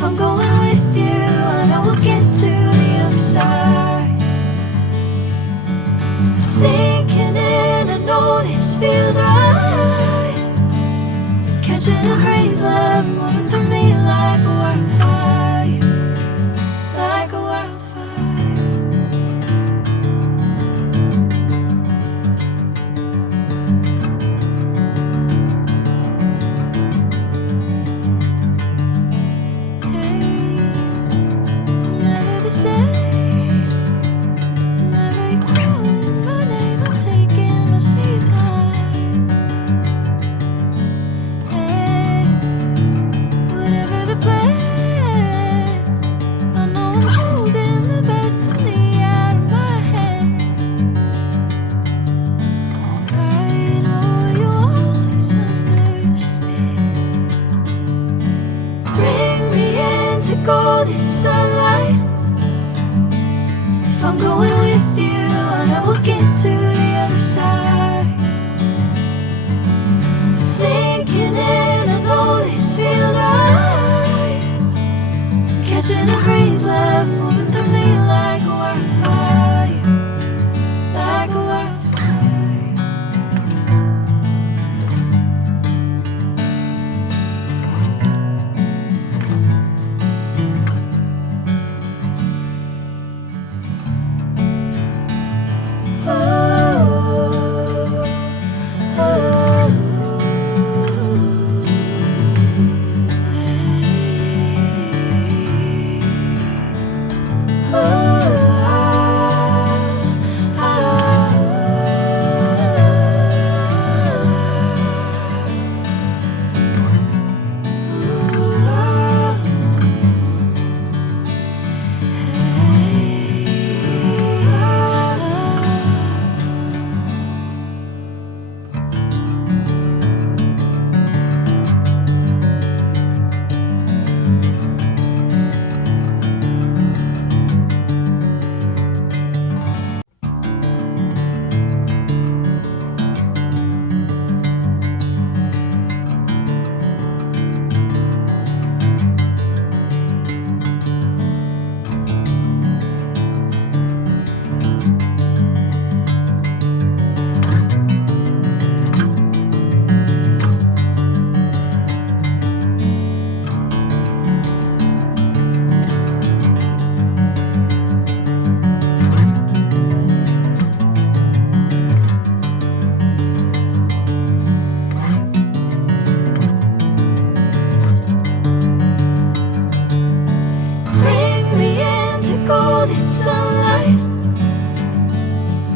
If I'm going with you, I know we'll get to the other side. Sinking in, I know this feels right. Catching a crazy love, moving through me like a wildfire, like a wildfire. Golden sunlight. If I'm going with you, I know we'll get to the other side. Sinking in, I know this feels right. Catching a crazy love, moving through me like a wildfire, like a wildfire.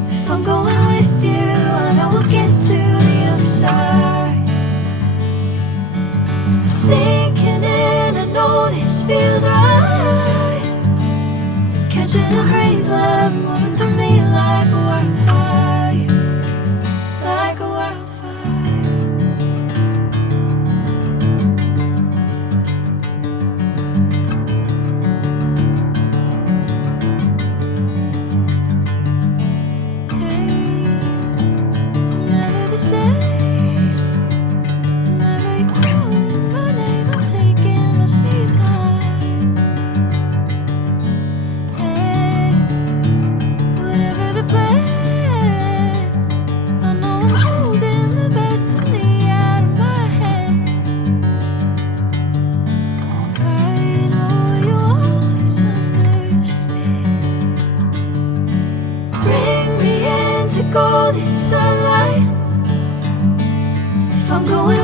If I'm going with you, I know we'll get to the other side. Sinking in, I know this feels right. Catching a crazy love, moving through me like a wildfire, like a wildfire. Golden sunlight. If I'm going